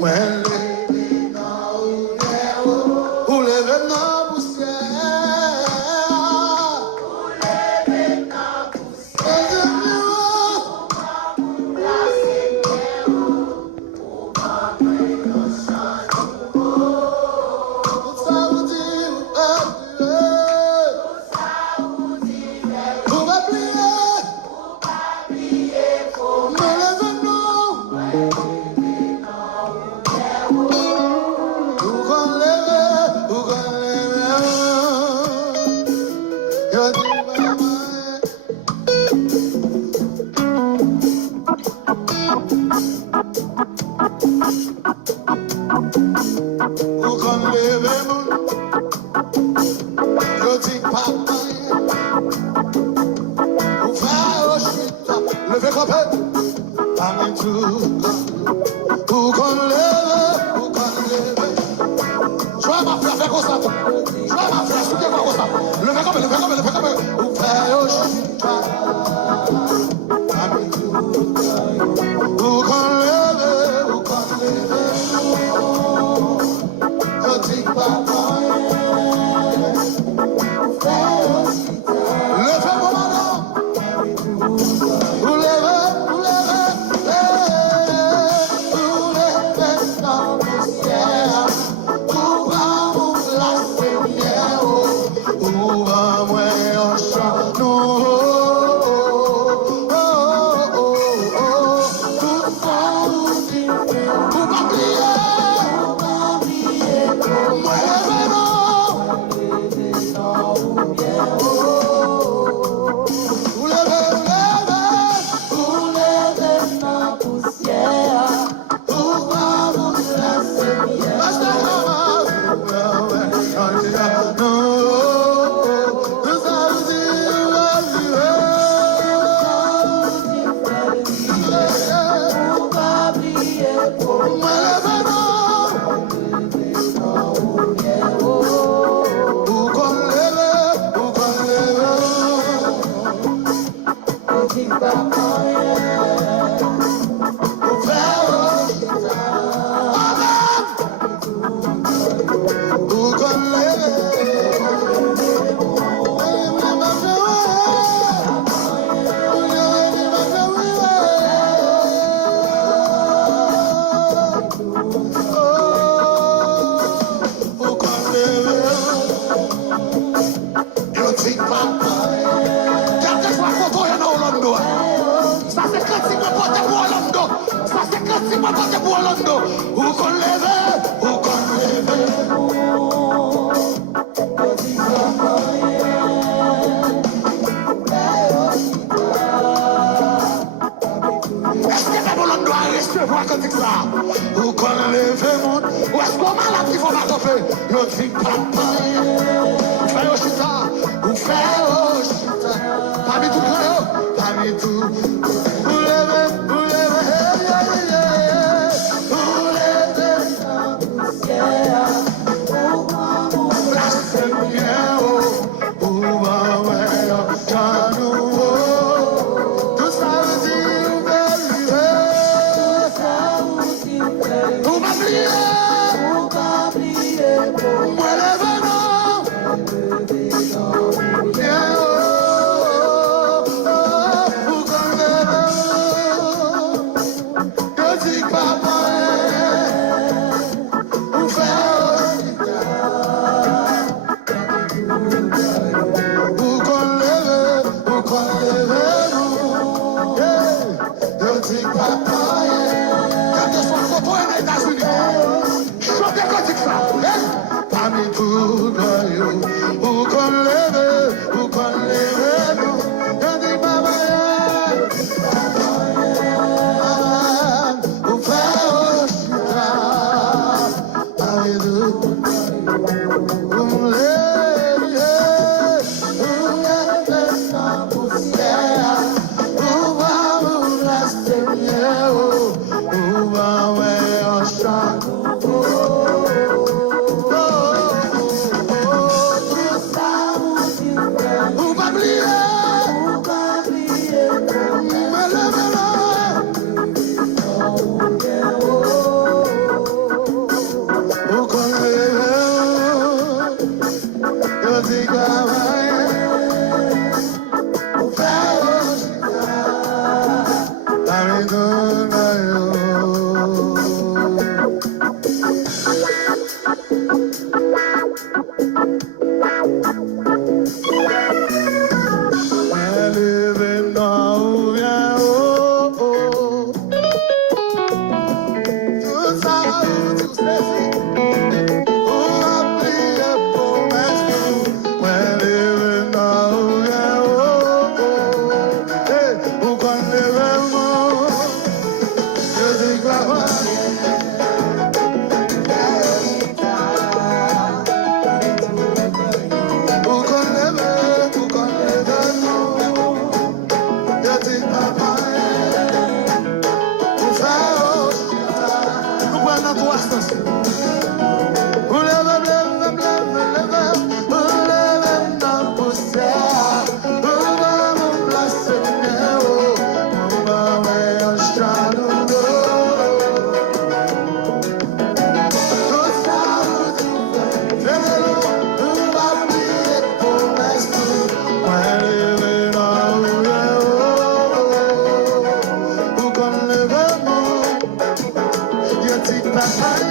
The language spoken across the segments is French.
Well, Ou kon leve moun, yo dik pa paye. Ou fè yo chita, leve kopè, amen tou kon. Ou kon leve, Joie ma frère, fais comme ça. Joie ma frère, soutien moi comme ça. Levez comme, ou fè yo chita, amen tou kon. Ou kon leve, yo dik pa paye. Levez mon madame, ou leve, dans le ciel, ou va vous placer bien haut, ou va moi en chant, tout ça vous dit, vous pas prier, moi levez non, bien haut, vous levez dans la poussière, ou va vous placer bien haut. Ou kon leve moun, ou est-ce malade qui faut m'attraper? Yo dik pa paye. Ou fè yo chita, parmi tout le monde, parmi tout. Ou leve, ou leve dans le ciel, ou va vous placer bien haut, ou va ouais en nouveau. Tout ça veut dire ou pas prier, moi leve non, bien haut, ou kon leve, yo dik pa paye, ou fè ou kon leve nou, yo dik pa paye. Quand je sois content aux États-Unis, chantez quand tu ça, parmi tout le monde, ou qu'on lève, nous, yo dik pa paye, ou fè yo chita, parmi tout, ou lève dans la poussière, ou va vous placer bien haut, ou va ouais en chant. Tout ça vous dans ton instance. Vous levez, levez, levez, levez, vous levez dans le poussière. Vous va me placer numéro, vous m'avez un chanoun. Tout ça vous dit, levez-le, vous m'avez pour m'exclure. Ouais, levez dans le vous qu'on levez, you take my fire.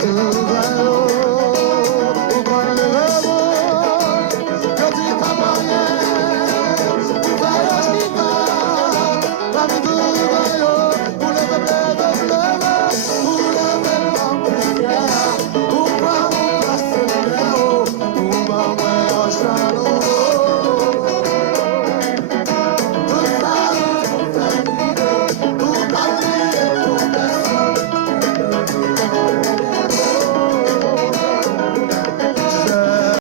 Do